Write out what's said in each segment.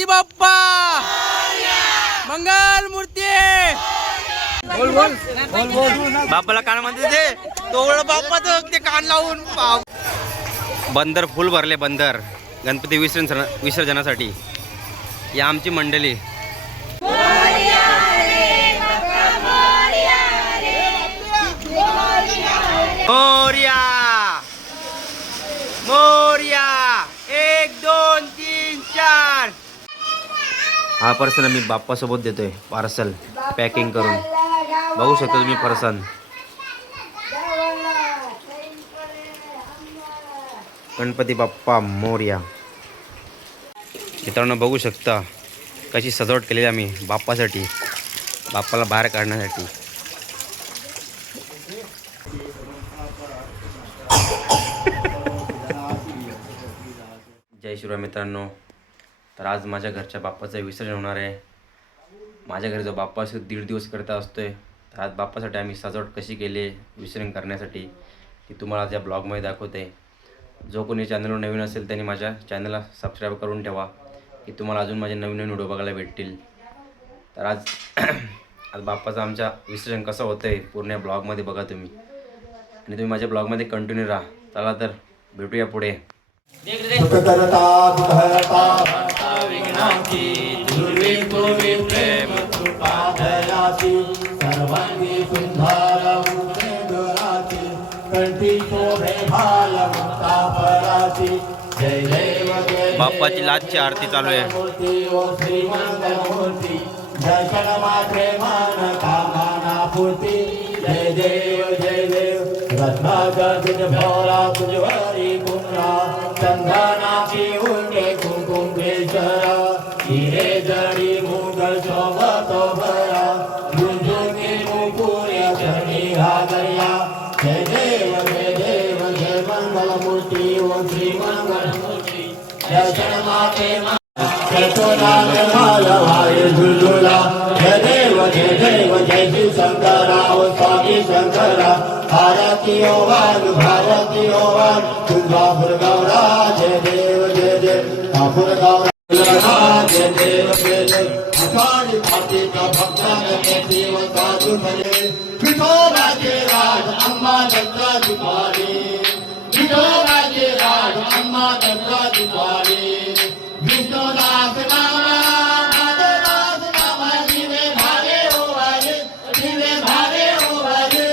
गणपती बाप्पा मंगल मूर्ती. बाप्पाला कान म्हणते ते तोवळ बाप्पाचं ते कान लावून बंदर फुल भरले. बंदर गणपती विसर्जनासाठी. या आमची मंडळी. मोरया मोरया 1 2 3 4. हा पर्सन मी बाप्पा सोबत देतोय. पार्सल पॅकिंग करून बघू शकतो तुम्ही पर्सन. गणपती बाप्पा मोरया. मित्रांनो बघू शकता कशी सजावट केलेली आम्ही बाप्पासाठी, बाप्पाला बाहेर काढण्यासाठी. जय श्रीराम मित्रांनो. तर आज माझ्या घरच्या बाप्पाचं विसर्जन होणार आहे. माझ्या घरी जो बाप्पा असतो 1.5 दिवस करता असतोय. तर आज बाप्पासाठी आम्ही सजावट कशी केली विसर्जन करण्यासाठी ती तुम्हाला आज या ब्लॉगमध्ये दाखवते. जो कोणी चॅनलवर नवीन असेल त्यांनी माझ्या चॅनलला सबस्क्राईब करून ठेवा की तुम्हाला अजून माझे नवीन व्हिडिओ बघायला भेटतील. तर आज आज बाप्पाचं आमच्या विसर्जन कसं होतं आहे पूर्ण ब्लॉगमध्ये बघा तुम्ही. आणि तुम्ही माझ्या ब्लॉगमध्ये कंटिन्यू राहा. चला तर भेटूया पुढे. बाप्पाची लाचची आरती चालू आहे. जय देव जय देव. रत्नाचा तुझ भोला तुझवारी कुंडा चंदनाची उंडे कुंकुम केशरा हिरे जडी मुगल शोभत भरा गुंजुनी मुकुर्या चरणी घागर्या. जय देव जय देव जय मंगल मूर्ती ओम श्री मंगल मूर्ती. दर्शन माते झुलझुला. जय देव जय देव जय श्री शंकरा ओ स्वामी शंकरा. भारती ओ वाल भारती ओ वाल तुळजापूर गौरा. जय देव जय देव ठाकुर गौरा. जय देव जय देव. अषाढी कार्तिका भक्तांना देव साधू भले. विठोबाचे राज अम्मा दत्ता दुपारी. विठोबाचे राज अम्मा दत्ता दुपारी. विष्णुदास नामा नागदास नामा दिवे भारे ओ वाले दिवे भारे ओ वाले.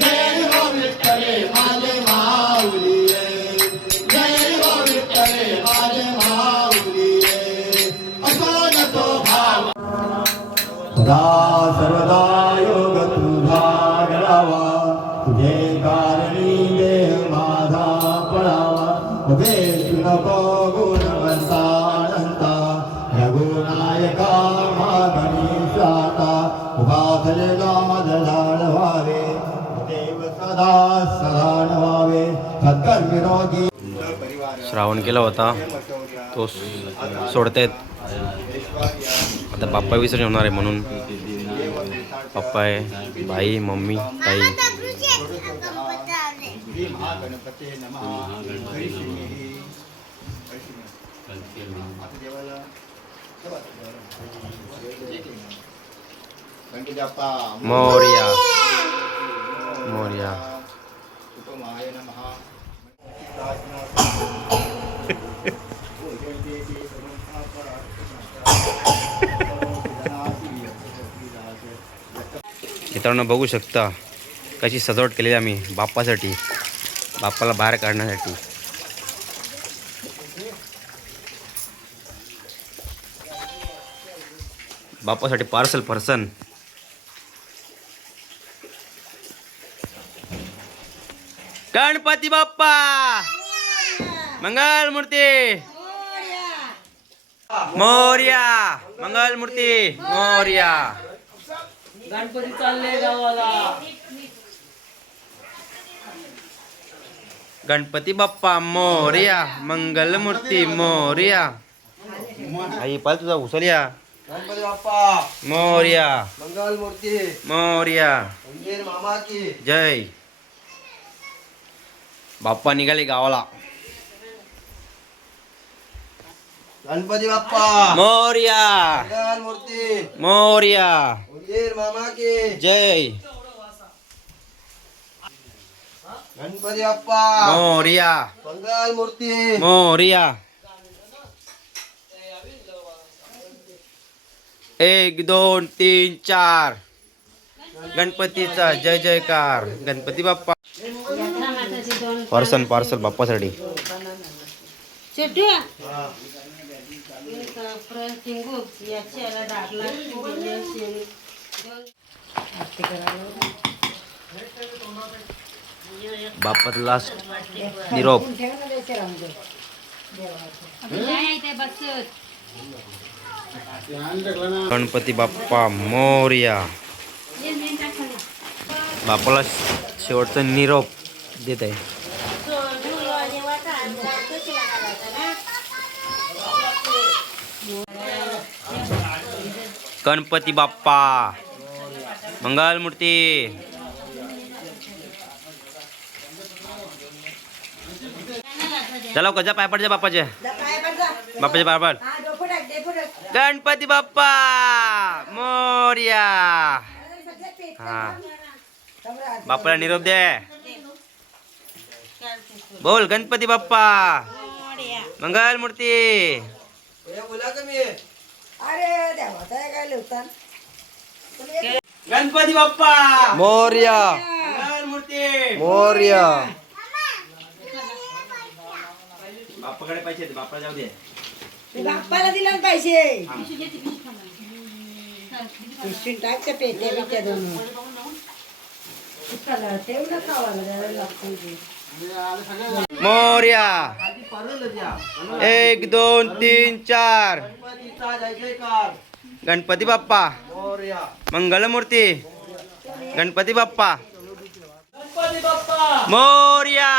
जय हो विठ्ठले माझे माऊली रे. जय हो विठ्ठले माझे माऊली रे. असो नको भाव सदा सर्वदा योग तुझा घडावा. तुझे कारणी देव माझा पडावा. उभे नको गुणवंता अनंता रघुनायका गणेशाता. उभा झालेला दलाल व्हावे देव सदा सदान व्हावे. सत्कर विरोधी. श्रावण केला होता तो सोडतायत. आता बाप्पा विसर्जन होणार आहे म्हणून पप्पा आहे, भाई, मम्मी, ताई. मोरया मोरया. मित्रांनो बघू शकता कशी सजावट केलेली आम्ही बाप्पासाठी, बाप्पाला बाहेर काढण्यासाठी. बाप्पासाठी पार्सल पर्सन. गणपती बाप्पा मंगल मूर्ती मोरया. मंगल मूर्ती मोरया. गणपती चालले गावाला. गणपती बाप्पा मोरया. मंगल मूर्ती मोरया. आई पाल तुझा उचलया. गणपती बाप्पा मोरया मंगल मूर्ती मोरया. मंदिर मामा की जय. बाप्पा निघाले गावाला. गणपती बाप्पा मोरया मंगल मूर्ती मोरया उंदीर मामा की जय गणपती बाप्पा मोरया मंगल मूर्ती मोरया 1 2 3 4 गणपतीचा जय जयकार Ganpati Bappa parcel parcel बाप्पासाठी बाप्पाचा last निरोप गणपती बाप्पा मोरया बाप्पाला शेवटचा निरोप देत आहे गणपती बाप्पा मंगल मूर्ती चला कजा पाय पडजा बाप्पाचे बाप्पाचे पाय पड गणपती बाप्पा मोरया हा बाप्पाला निरोप दे बोल गणपती बाप्पा मंगल मूर्ती बोला कमी अरे देवा काय लिहितात गणपती बाप्पा मोरया मंगल मूर्ती मोरया बाप्पाकडे पैसे आहेत, बाप्पा जाऊ दे बाप्पाला दिला ना पैसे पिशवीत टाक त्या पेट्या बिट्या दोन तेवढं खावायला द्यायला लागतं ते. मोरया 1 2 3 4 गणपतीचा जय जयकार गणपती बाप्पा मोरया मंगल मूर्ती गणपती बाप्पा गणपती बाप्पा मोरया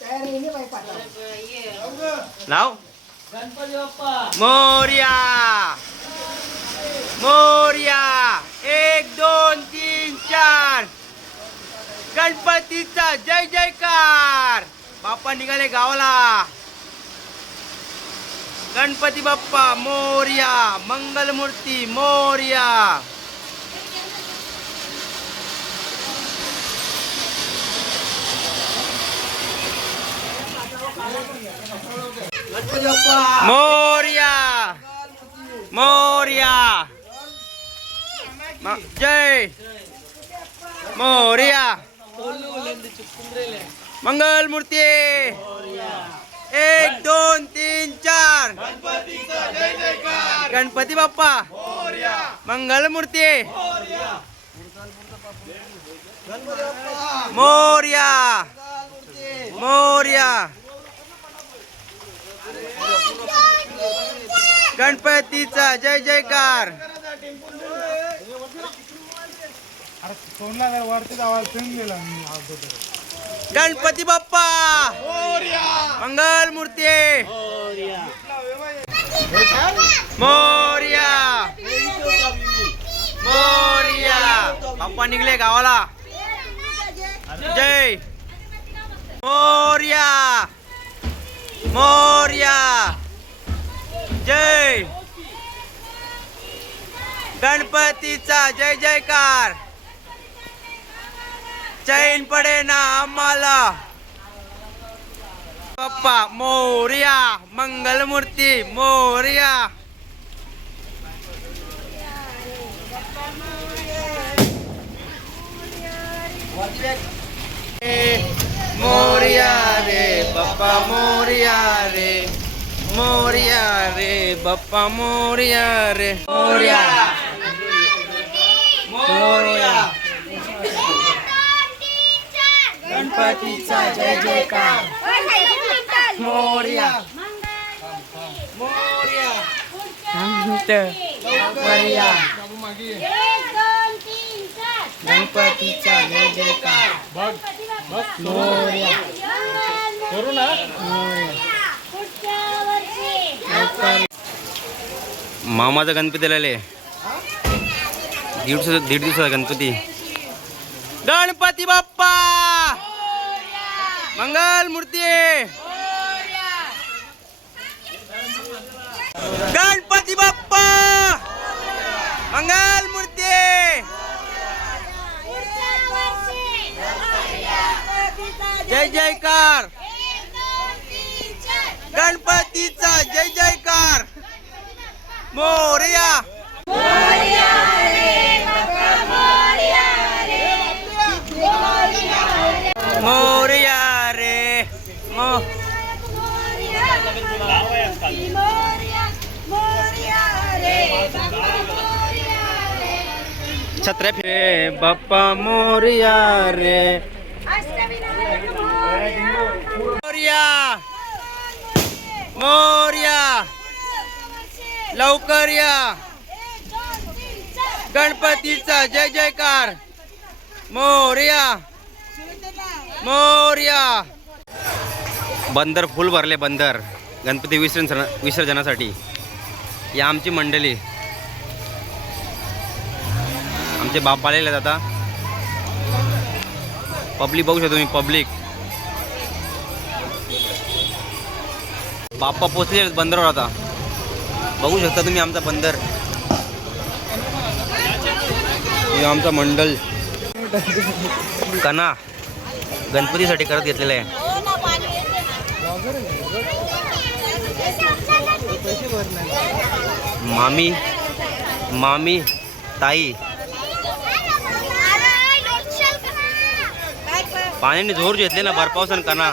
तयार होईने बाई पाठवा. लाव गणपती बाप्पा मोरया मोरया 1 2 3 4 गणपतीचा जय जयकार बाप्पा निघाले गावाला गणपती बाप्पा मोरया मंगल मूर्ती मोरया गणपती बाप्पा मोरया मोरया जय मोरया मंगल मूर्ती 1 2 3 4 गणपती बाप्पा मंगल मूर्ती मोरया मोरया गणपतीचा जय जयकार गणपती बाप्पा मंगल मूर्ती मोरया मोरया बाप्पा निघले गावाला जय मोरया मोरया जय गणपतीचा जय जयकार चैन पडे ना आम्हाला बाप्पा मोरया मंगल मूर्ती मोरया मोरया रे बाप्पा मोरया रे मोरया रे बाप्पा मोरया रे मोरया मोरया गणपतीचा जय जयकार मोरया मोरया मोरया गणपतीचा जय जयकार मोरया मामाचा गणपती आलेले दीड दिवसाचा गणपती गणपती बाप्पा मंगल मूर्ती मोरया मोरया रे मो छत्र्या फिरे बाप्पा मोरया रे मोरया मोरया लवकर या गणपतीचा जय जयकार मोरया मोरया बंदर फुल भरले बंदर गणपती विसर्जनासाठी या आमची मंडळी आमचे बाप आलेले आहेत आता पब्लिक बघू शकतो तुम्ही पब्लिक बाप्पा पोचले आहेत बंदरावर आता बघू शकता तुम्ही आमचा बंदर हे आमचा मंडल कना गणपतीसाठी करत घेतलेला आहे मामी मामी ताई पाण्याने जोर घेतले ना बर्फावसन कना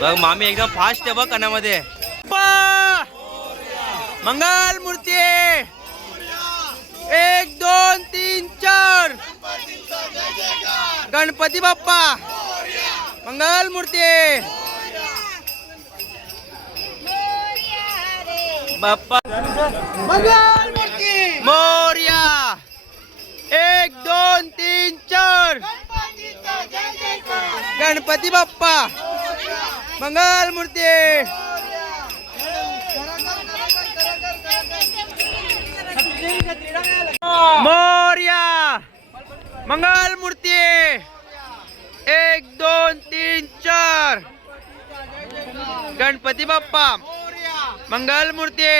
बघ मामी एकदम फास्ट आहे बघ कणामध्ये मंगल मूर्ती 1 2 3 4 गणपती बाप्पा मंगल मूर्ती बाप्पा मंगल मूर्ती मोरया 1 2 3 4 गणपती बाप्पा मंगल मूर्ती मोरया मंगल मूर्ती 1 2 3 4 गणपती बाप्पा मंगल मूर्ती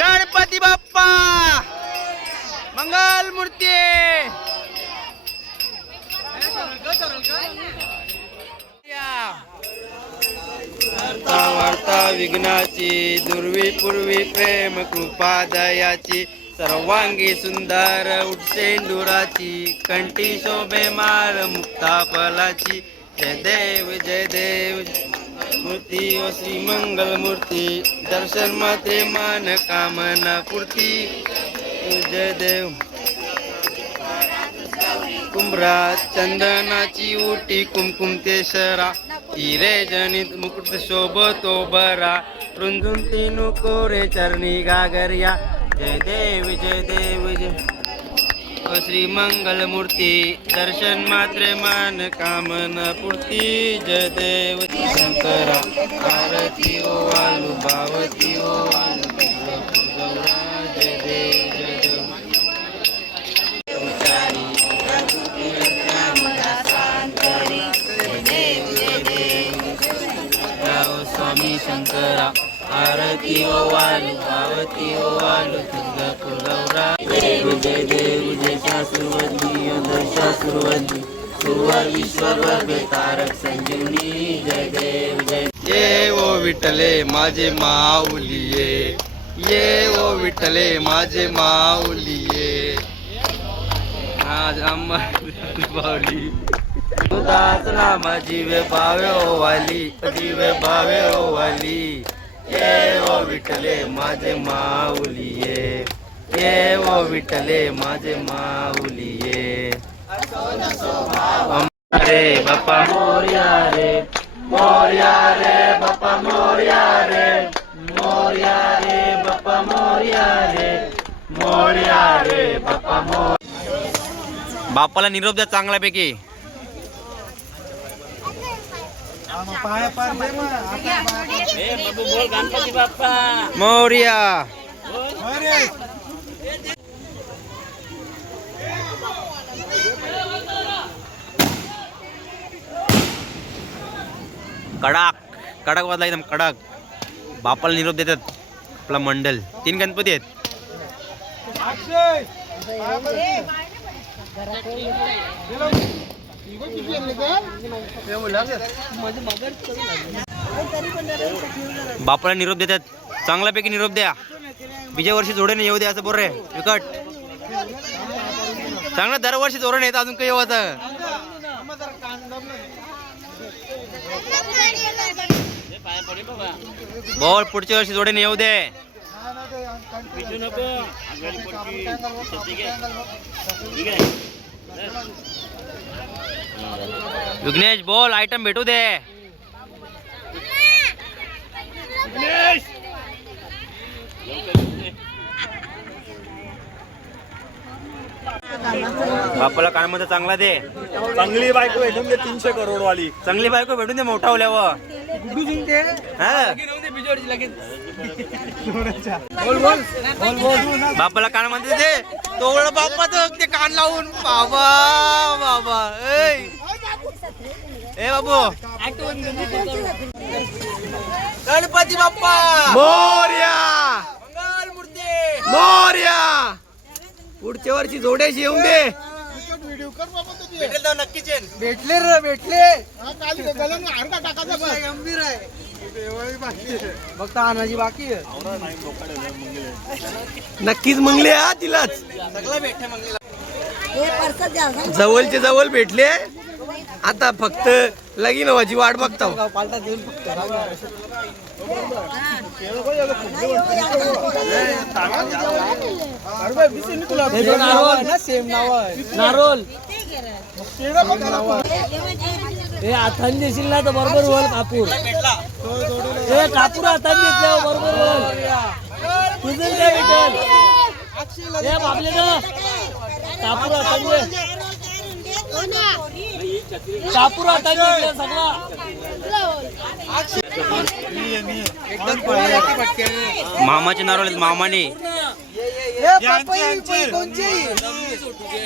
गणपती बाप्पा मंगल मूर्ती वार्ता विघ्नाची दुर्वी पूर्वी प्रेम कृपा दयाची सर्वांगी सुंदर उठसेंडुराची कंठी शोभे माळ मुक्ता फलाची जय देव मूर्ती व श्री मंगल मूर्ती दर्शन मात्रे मान कामना पूर्ती जय देव कुंभरात चंदनाची उटी कुमकुम तेशरा हिरे जनित मुकुट शोभतो बरा रुंजून तीनु कोरे चरणी गागर्या जय देव जय श्री मंगल मूर्ती दर्शन मात्रे मान कामना पूर्ती जय देव शंकरा आरती ओ वालू भावती ओ वालू गौरा जय देव स्वामी शंकरा आरती ओ वालू भावती ओ वालू तुळजापूर गौरा जय देव जय शास्त्रवती दशा सुरवती सुरवर विश्वर बेतारक संजीवनी जय देव ये ओ विठ्ठले माझे माऊलिये ये ओ विठ्ठले माझे माऊलिये आज बावली तुझाच नाम जीवे भावे ओ वाली जीवे भावे ओ वाली ये ओ विठ्ठले माझे माऊलिये ये ओ विठ्ठले माझे माऊलिये रे बाप्पा मोरया रे बाप्पा मोरया रे बाप्पा मोरया रे बाप्पा बाप्पाला निरोप द्या चांगल्यापैकी गणपती बाप्पा मोरया कडक कडक वाजला एकदम कडक बापाला निरोप देतात आपला मंडल 3 गणपती आहेत बापाला निरोप देतात, चांगल्यापैकी निरोप द्या. विजय वर्षी जोडे येऊ द्या असं बोल रे विकट. चांगलं दरवर्षी जोडून येत अजून काही येवाचं. बोल पुढच्या वर्षी जोडे येऊ दे. विघ्नेश बोल आयटम भेटू दे. बापाला कानमध्ये चांगला दे. चांगली बायको भेटून दे 300 करोड वाली. चांगली बायको भेटून दे मोठा होल्यावर. बापाला कानामध्ये दे. तोवळ बापाचं ते कान लावून बाबा बाबा. ए बाबू गणपती बाप्पा मोरया मंगल मूर्ती मोरया. पुढच्या वर्षी जोड्याशी येऊन दे. भेटेल तर नक्कीच येईन. भेटले रे भेटले. फक्त आणायची बाकी आहे. नक्कीच मंगले हा तिलाच. सगळं भेटते मंगलीला. हे परसात द्या. जवळचे जवळ भेटले. आता फक्त लगीन व्हायची वाट बघता. हे हाताने देशील ना तर बरोबर होईल कापूर. हे कापूर हाताने घेतल्यावर बरोबर होईल. तुझं काय भेटेल हे बाबले ना कापूर हाताने दे. कापूर हाताने घेतलं सगळा. मामाचे नारळ आहेत, मामाने.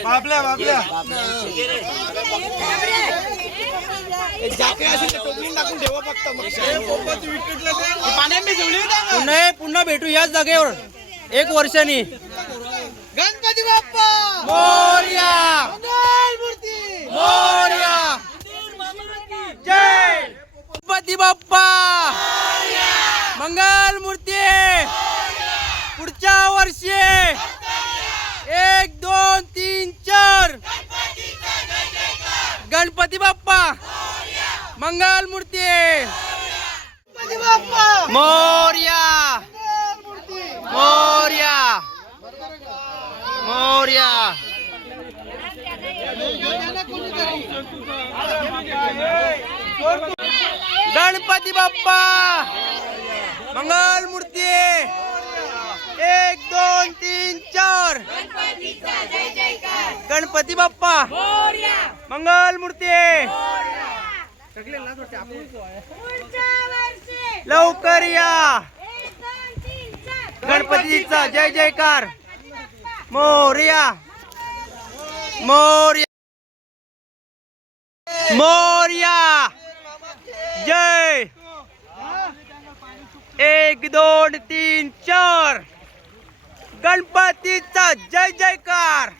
बाबल्या बाबल्या पुन्हा भेटू याच जागेवर 1 वर्षांनी. गणपती बाप्पा मोरया मूर्ती मोरया. जय गणपती बाप्पा मंगल मूर्ती. पुढच्या वर्षी 1 2 3 4 गणपती बाप्पा मंगल मूर्ती. मोरया मोरया मोरया. गणपती बाप्पा मंगल मूर्ती. 1 2 3 4 गणपती बाप्पा मंगल मूर्ती. लवकर या. गणपतीचा जय जयकार. मोरया मोरया मोरया. जय 1 2 3 4 गणपतीचा जय जयकार.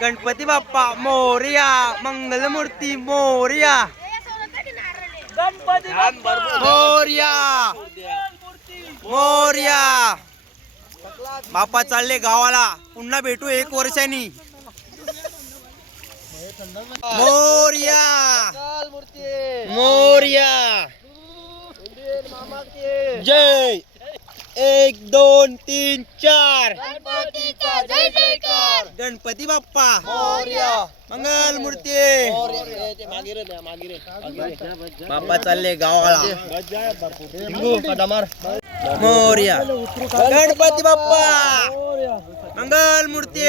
गणपती बाप्पा मोरया मंगलमूर्ती मोरया. गणपती बाप्पा मोरया मोरया. बाप्पा चालले गावाला. पुन्हा भेटू 1 वर्षांनी. मोरया मोरया. जय 1 2 3 4 गणपती बाप्पा मंगल मूर्ती. बाप्पा चालले गावाला. मोरया गणपती बाप्पा मंगल मूर्ती.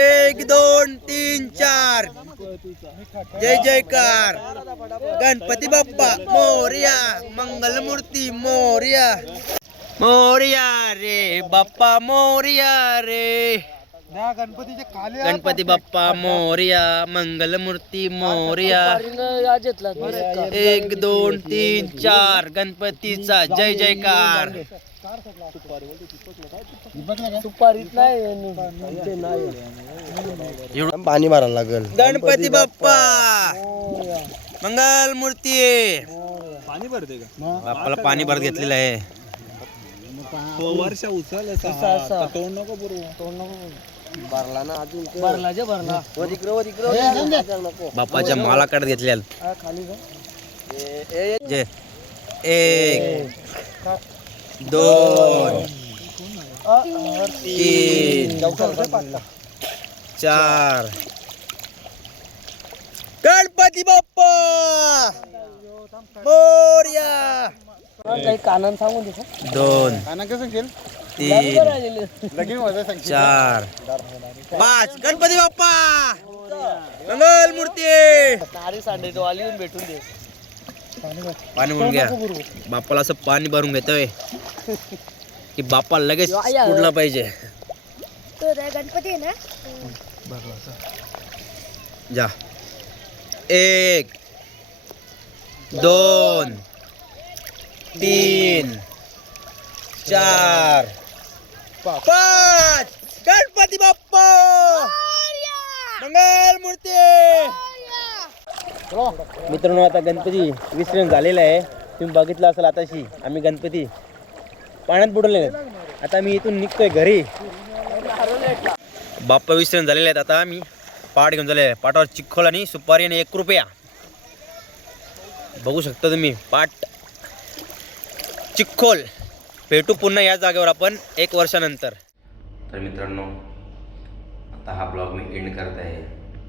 1 2 3 4 जय जयकार. गणपती बाप्पा मोरया मंगल मूर्ती मोरया. मोरया रे बाप्पा मोरया रे. गणपतीचे खाली गणपती बाप्पा मोरया मंगल मूर्ती मोरया. 1 2 3 4 गणपतीचा जय जयकार. सुपारीत नाही पाणी भरायला लागल. गणपती बाप्पा मंगल मूर्ती. पाणी भरते का बाप्पाला पाणी भरत घेतलेलं आहे. वर्ष उचल तोंड नको भरला ना अजून भरला जे भरला बाप्पाच्या माला काढत घेतल्या. जे 1 2 3 4 गणपती बाप्पा मोरया. काही कानान सांगून दे 2 कसं केलं 3 4 5 गणपती बाप्पा मंगल मूर्ती. नारी सांडे तो आली येऊन भेटून दे पाणी भरून घ्या. बाप्पाला असं पाणी भरून घेतोय की बाप्पा लगेच उडला पाहिजे. तो गणपती आहे ना जा 1 2 3 4 5 गणपती बाप्पा मंगल मूर्ती. मित्रांनो आता गणपती विसर्जन झालेलं आहे. तुम्ही बघितलं असेल आताशी आम्ही गणपती पाण्यात बुडवले आहेत. आता मी इथून निघतोय घरी. बाप्पा विसर्जन झालेले आहेत. आता मी पाट घेऊन झाले. पाटावर चिखल आणि सुपारी आणि 1 रुपया. बघू शकता तुम्ही पाट चिखोल. भेटू पुन्हा या जागेवर आपण 1 वर्षानंतर. तर मित्रांनो आता हा ब्लॉग मी एंड करत आहे.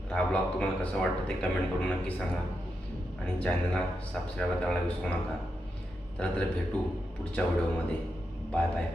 तर हा ब्लॉग तुम्हाला कसं वाटतं ते कमेंट करून नक्की सांगा आणि चॅनलला सबस्क्राईब करायला विसरू नका. तर भेटू पुढच्या व्हिडिओमध्ये. Bye bye.